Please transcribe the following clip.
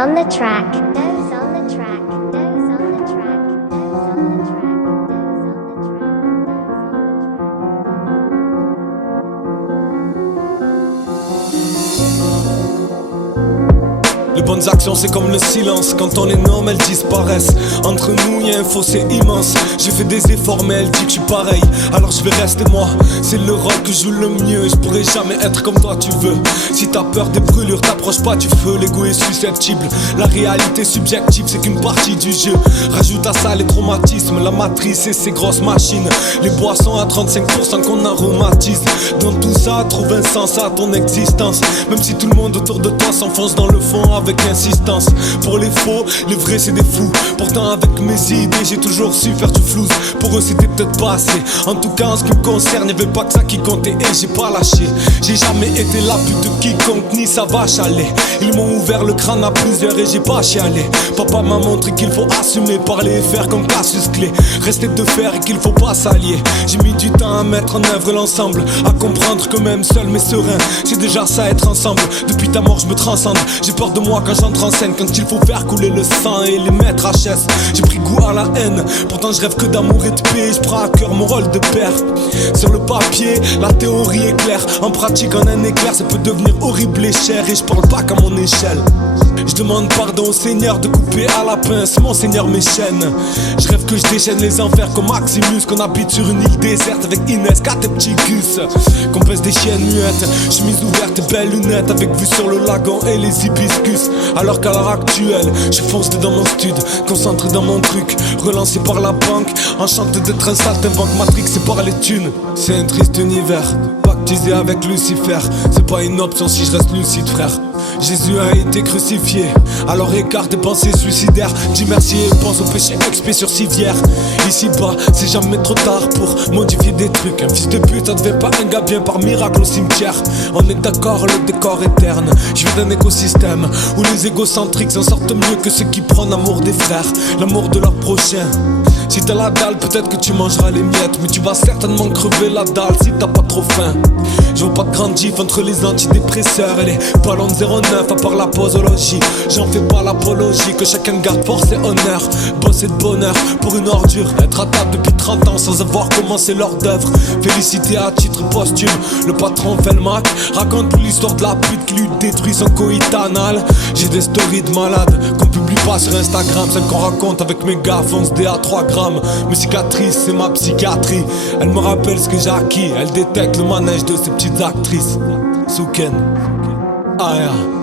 on the track. Doze on the track. Doze on the track. Doze on the track. Les bonnes actions c'est comme le silence. Quand on les nomme elles disparaissent. Entre nous y'a un fossé immense. J'ai fait des efforts mais elle dit que je suis pareil. Alors je vais rester moi. C'est le rôle que je joue le mieux. Je pourrai jamais être comme toi tu veux. Si t'as peur des brûlures t'approches pas du feu. L'ego est susceptible. La réalité subjective c'est qu'une partie du jeu. Rajoute à ça les traumatismes. La matrice et ses grosses machines. Les boissons à 35% qu'on aromatise. Dans tout ça trouve un sens à ton existence. Même si tout le monde autour de toi s'enfonce dans le fond avec insistance. Pour les faux, les vrais c'est des fous. Pourtant avec mes idées j'ai toujours su faire du flouze. Pour eux c'était peut-être pas assez. En tout cas en ce qui me concerne y'avait pas que ça qui comptait. Et j'ai pas lâché. J'ai jamais été la pute de quiconque ni ça va chaler. Ils m'ont ouvert le crâne à plusieurs et j'ai pas chialé. Papa m'a montré qu'il faut assumer, parler et faire comme Cassius Clay. Rester de fer et qu'il faut pas s'allier. J'ai mis du temps à mettre en œuvre l'ensemble. À comprendre que même seul mais serein c'est déjà ça être ensemble. Depuis ta mort je me transcende. J'ai peur de moi quand j'entre en scène. Quand il faut faire couler le sang et les mettre à chaise. J'ai pris goût à la haine. Pourtant je rêve que d'amour et de paix. Je prends à cœur mon rôle de père. Sur le papier la théorie est claire. En pratique en un éclair ça peut devenir horrible et cher. Et je parle pas qu'à mon échelle. Je demande pardon au Seigneur de couper à la pince. Mon Seigneur mes chaînes. Je rêve que je déchaîne les enfers comme Maximus. Qu'on habite sur une île déserte avec Inès, 4 petits gus. Qu'on pèse des chiennes muettes. Chemise ouverte et belles lunettes. Avec vue sur le lagon et les hibiscus. Alors qu'à l'heure actuelle je fonce dans mon stud. Concentré dans mon truc. Relancé par la banque. Enchanté d'être un saltimbanque matrixé par les thunes. C'est un triste univers. Baptisé avec Lucifer. C'est pas une option si je reste lucide frère. Jésus a été crucifié. Alors écarte tes pensées suicidaires. Dis merci et pense au péché expié sur civière. Ici bas c'est jamais trop tard pour modifier des trucs. Un fils de pute ça devait pas un gars bien par miracle au cimetière. On est d'accord le décor est terne. Je viens d'un écosystème où les égocentriques s'en sortent mieux que ceux qui prennent l'amour des frères. L'amour de leur prochain. Si t'as la dalle peut-être que tu mangeras les miettes. Mais tu vas certainement crever la dalle si t'as pas trop faim. Je vois pas de grande gif entre les antidépresseurs et les ballons de 09 à part la posologie. J'en fais pas l'apologie, que chacun garde force et honneur. Boss et de bonheur pour une ordure. Être à table depuis 30 ans sans avoir commencé l'hors d'œuvre. Félicité à titre posthume. Le patron fait le Mac. Raconte l'histoire de la pute qui lui détruit son coït anal. J'ai des stories de malades qu'on publie pas sur Instagram. Celles qu'on raconte avec mes gars fonce des à 3 grammes. Mes cicatrices c'est ma psychiatrie. Elle me rappelle ce que j'ai acquis. Elle détecte le manège de ces petites actrices. Souken. Ah yeah.